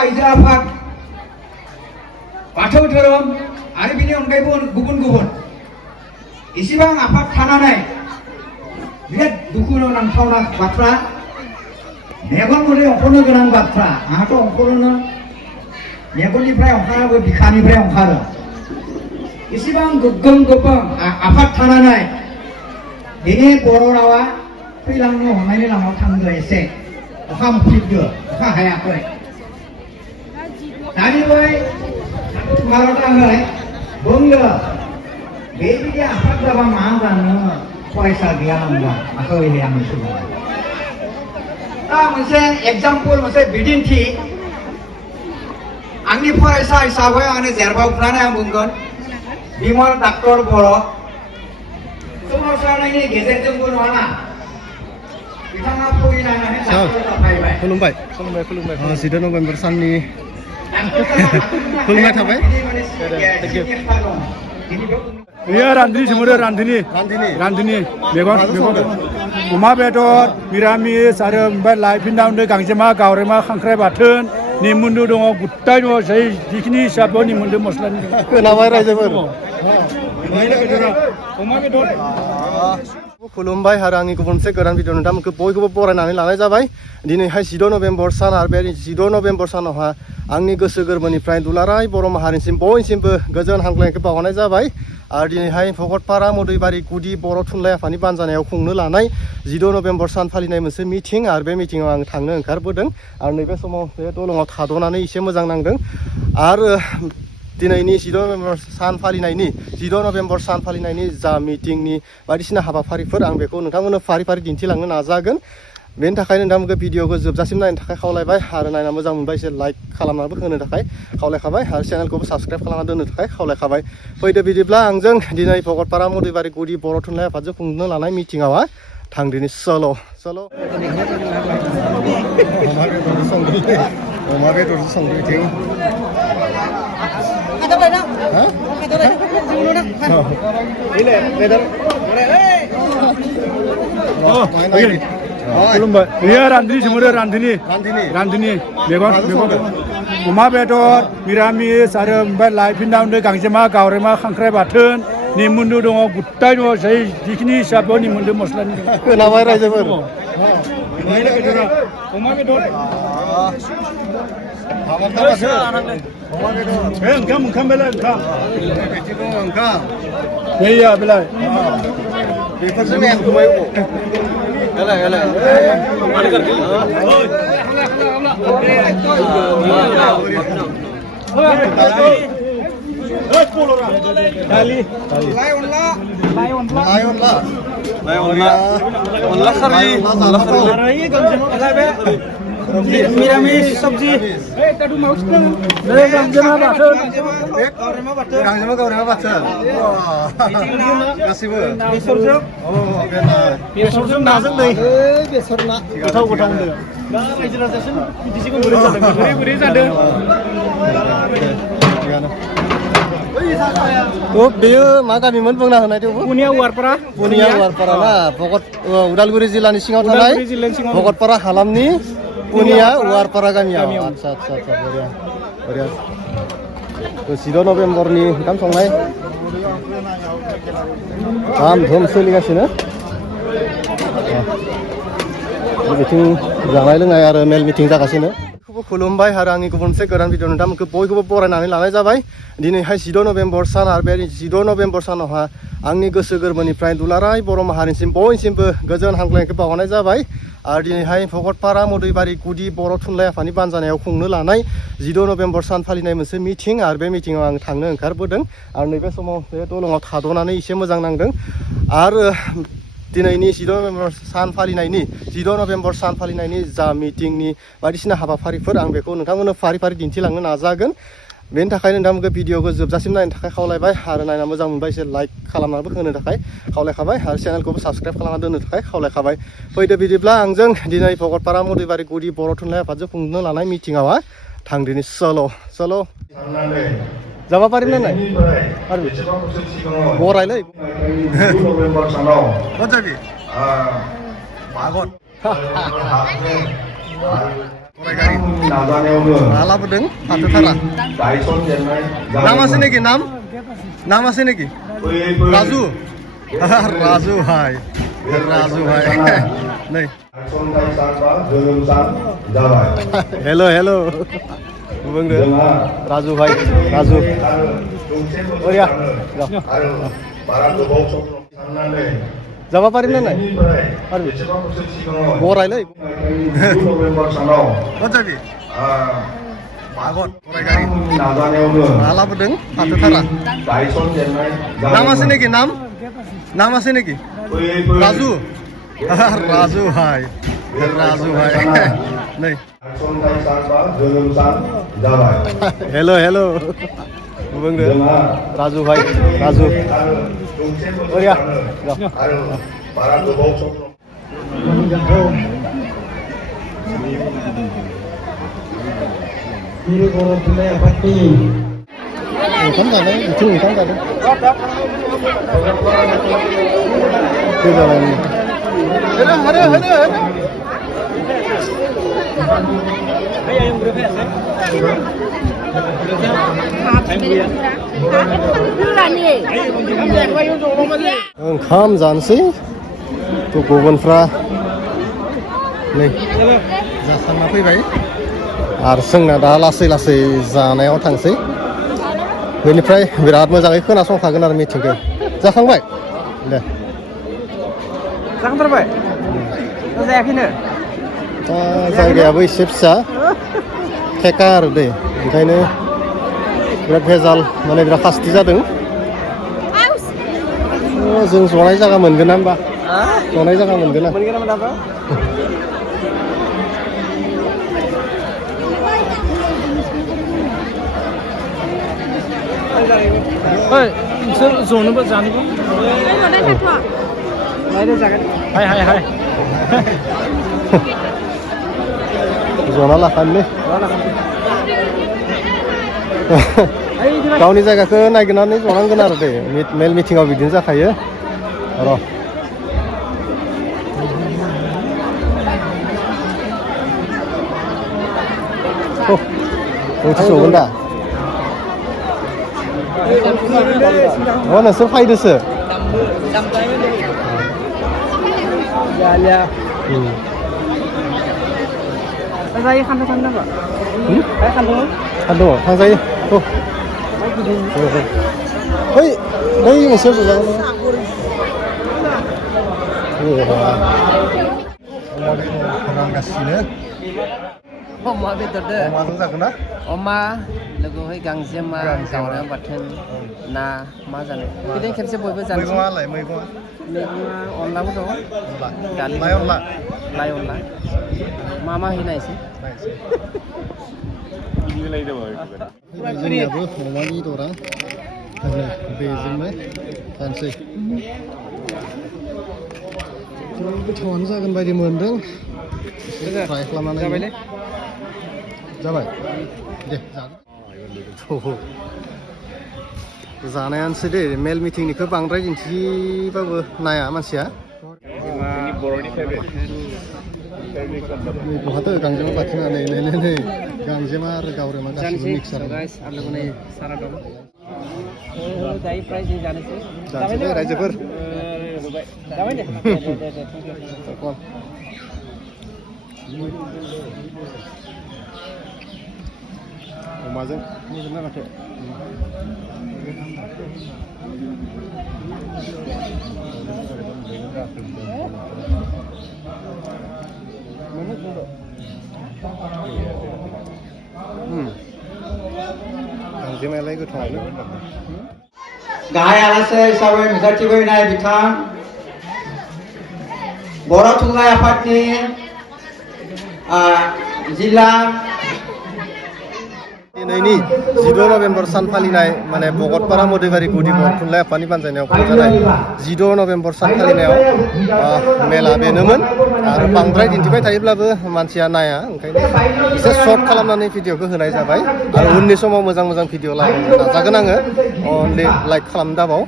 आइजो आफाद बाथौ धोरोम आरो बिनि अनगायैबो गुबुन गुबुन इसिबां आफाद थानानै बिराद दुखु नांथावना बाथ्रा मेगन मोदै अंखरनो गोनां बाथ्रा आंहाथ' अंखरोनो मेगननिफ्राय अंखाराबो बिखानिफ्राय अंखारो इसिबां गोग्गोम गोबां आफाद थानानै दिनै बर' रावा थैलांनो हमनायनि लामायाव थांदो एसे अखा मोफ्लिबदो अखा हायाखै दानि बै भारत आङो बुंदो बेबायदि आफाद जाबा मा जानो फरायसा गैया नांगौ माखौ होयो आंनि सुबुङा दा मोनसे एग्जाम्पल मोनसे बिदिन्थि आंनि फरायसा हिसाबै आंनि जेरबावनानै आं बुंगोन बिमल डाक्टर बर' सोमावसारनायनि गेजेरजोंबो नङा बिथाङा फैनानै डाक्टर जाफैबाय खुलुमबाय 10 नभेम्बर साननि खुलुमनाय थाबाय बेयो रान्धनि सोमोन्दो रान्धनि मेगन अमा बेदर मिरामिस आरो ओमफ्राय लाइ फिन्दावनो गांजेमा गावरेमा खांख्राइ बाथोन निमुन्दु दङ गुत्ताय दङ जै जिखिनि हिसाब दङ निमुन्दु मस्लानि खोनाबाय रायजोफोर अमा बेदर खुलुमबाय आरो आंनि गुबुन मोनसे गोदान भिडिअ नोंथांमोनखौ बयखौबो बरायनानै लानाय जाबाय दिनैहाय 14 नभेम्बर सान आरो बे 14 नभेम्बर सानावहा आंनि गोसो गोरबोनिफ्राय दुलाराय बर' माहारिसिम बयनिसिमबो गोजोन हामग्लायनायखौ बावहरनाय जाबाय आरो दिनैहाय भकतपारा मदैबारि गुदि बर' थुनलाइ आफादनि बानजायनायाव खुंनो लानाय 14 नभेम्बर सान फालिनाय मोनसे मिटिं आरो बे मिटिंआव आं थांनो ओंखारबोदों आरो नैबे समाव बे दलङाव थाद'नानै एसे मोजां नांदों आरो दिनैनि 14 नभेम्बर सान फालिनायनि जा मिटिंनि बायदिसिना हाबाफारिफोर आं बेखौ नोंथांमोननो फारि फारि दिन्थिलांनो नाजागोन बेनि थाखाय नोंथांमोनखौ भिडिअखौ जोबजासिम नायनो थाखाय खावलायबाय आरो नायना मोजां मोनबाय एसे लाइक खालामनानैबो होनो थाखाय खावलायखाबाय आरो चेनेलखौबो साबस्क्राइब खालामना दोननो थाखाय खावलायखाबाय फैदो बिदिब्ला आंजों दिनै भकतपारा मदैबारि गुदि बर' थुनलाइ आफादजों खुंनो लानाय मिटिंआव थांदिनि चलो अमा बेदरजों संदों खुलुमबाय बेयो रान्धनि सोमोन्दो रान्धनि मेगन अमा बेदर मिरामिस आरो ओमफ्राय लाइ फिन्दावनो गांजेमा गावरेमा खांख्राइ बाथोन निमुन्दु दङ गुत्ताय दङ जै जिखिनि हिसाब दङ निमुन्दु मस्लानि खोनाबाय रायजोफोर अमा बेदर ओंखाम बेलाय ओंखाम गैया बेलाय बेफोरजों एखबाय मिरामिस सब्जी गांजेमा बाथोन गासिबो बेसरजों नाजों दै बेसर ना गोथाव होनदों दा रायजो राजासिम बिदिसिखौ बोरै जादों बेयो मा गामिमोन बुंना होनाय थेवबो पुनिया वारपारा ना उदालगुरि जिल्लानि सिङाव थानाय भकतपारा हालामनि पुनिया वारपारा गामियाव आच्छा बरिया 14 नभेम्बरनि ओंखाम संनाय धाम धुम सोलिगासिनो मिटिं जानाय लोंनाय आरो मेल मिटिं जागासिनो खुलुमबाय आरो आंनि गुबुन मोनसे गोदान भिडिअ नोंथांमोनखौ बयखौबो बरायनानै लानाय जाबाय दिनैहाय 14 नभेम्बर सान आरो बे 14 नभेम्बर सानावहा आंनि गोसो गोरबोनिफ्राय दुलाराय बर' माहारिसिम बयनिसिमबो गोजोन हामग्लायनायखौ बावहरनाय जाबाय आरो दिनैहाय भकतपारा मदैबारि गुदि बर' थुनलाइ आफादनि बानजायनायाव खुंनो लानाय 14 नभेम्बर सान फालिनाय मोनसे मिटिं आरो बे मिटिंआव आं थांनो ओंखारबोदों आरो नैबे समाव बे दलङाव थाद'नानै एसे मोजां नांदों आरो दिनैनि 14 नभेम्बर सान फालिनायनि जा मिटिंनि बायदिसिना हाबाफारिफोर आं बेखौ नोंथांमोननो फारि फारि दिन्थिलांनो नाजागोन बेनि थाखाय नोंथांमोनखौ भिडिअखौ जोबजासिम नायनो थाखाय खावलायबाय आरो नायना मोजां मोनबाय एसे लाइक खालामनानैबो होनो थाखाय खावलायखाबाय आरो चेनेलखौबो साबस्क्राइब खालामना दोननो थाखाय खावलायखाबाय फैदो बिदिब्ला आंजों दिनै भकतपारा मदैबारि गुदि बर' थुनलाइ आफादजों खुंनो लानाय मिटिंआव थांदिनि चलो जाबा पारिम ना बरायलै लाबोदों फाथोथारा नामासो नेকি नामासो नेकी राजु राजु भाई नै हेलो हेलो बुंदो राजु भाई राजु ओरिया जाबा पारिम ना नाय पारिम बरायलै जाबि आगत लाबोदों फाथोथारा नामासो नेकी नामासो नेकी राजु राजु भाई नै हेलो हेलो बुंदो राजु भाई राजु ओरिया ओंखाम जादों बिथिं ओंखाम जादों ओंखाम जानोसै थ' गुबुनफ्रा नै जाखांना फैबाय आरो जोंना दा लासै लासै जानायाव थांसै बेनिफ्राय बिराद मोजाङै खोनासंखागोन आरो मिटिंखौ जाखांबाय दे जाखांथारबाय जायाखैनो जायगायाबो एसे फिसा थेका आरो दै ओंखायनो बिराद भेजाल माने बिराद खास्ति जादों जों जनाय जायगा मोनगोन ना होमबा जनाय जायगा मोनगोन ना मोनाबा ओइ नोंसोर जनोबो जानोबो हाय जना लाखानोलै गावनि जायगाखौ नायगिरनानै जनांगोन आरो दे मेल मिटिङाव बिदिनो जाखायो र' जगोन दा नोंसोर फैदोसो जायो खान्थाव थांनो नामा खान्थाव थांजायो बै मोनसे बुजागोन रानगासिनो अमा बेदरदो अमाजों जागोन ना अमा लोगोहाय गांजेमा जावरा बाथोन ना मा जानो बिदिनो खेबसे बयबो जानोसै मैगङा अनलाबो दं दालि लाइ अनला मा होनायसै जोंनियाबो अमा बेदरा बेजोंनो जानोसै गोथावानो जागोन बायदि मोनदों फ्राय खालामनानै जाबाय दे जानायानोसै दे मेल मिटिंनिखौ बांद्राय दिन्थिबाबो नाया मानसिया बहाथो गांजेमा बाथोनानै नै गांजेमा आरो गावरेमा गासिबो मिक्स जानोसै रायजोफोर अमाजों मोजां माथो गांजेमायालाय गोथावानो गाहाय आलासि हिसाबै नुजाथि फैनाय बिथां बर' थुनलाइ आफादनि जिल्ला दिनैनि 16 नभेम्बर सान फालिनाय माने भगतपारा मधुबारि गुदि बर' थुनलाइ आफादनि बानजायनायाव खुंजानाय 16 नभेम्बर सान फालिनायाव मेला बेनोमोन आरो बांद्राय दिन्थिबाय थायोब्लाबो मानसिया नाया ओंखायनो एसे सर्ट खालामनानै भिडिअखौ होनाय जाबाय आरो उननि समाव मोजां भिडिअ लाबोनो नाजागोन आङो अनलि लाइक खालामनो दाबाव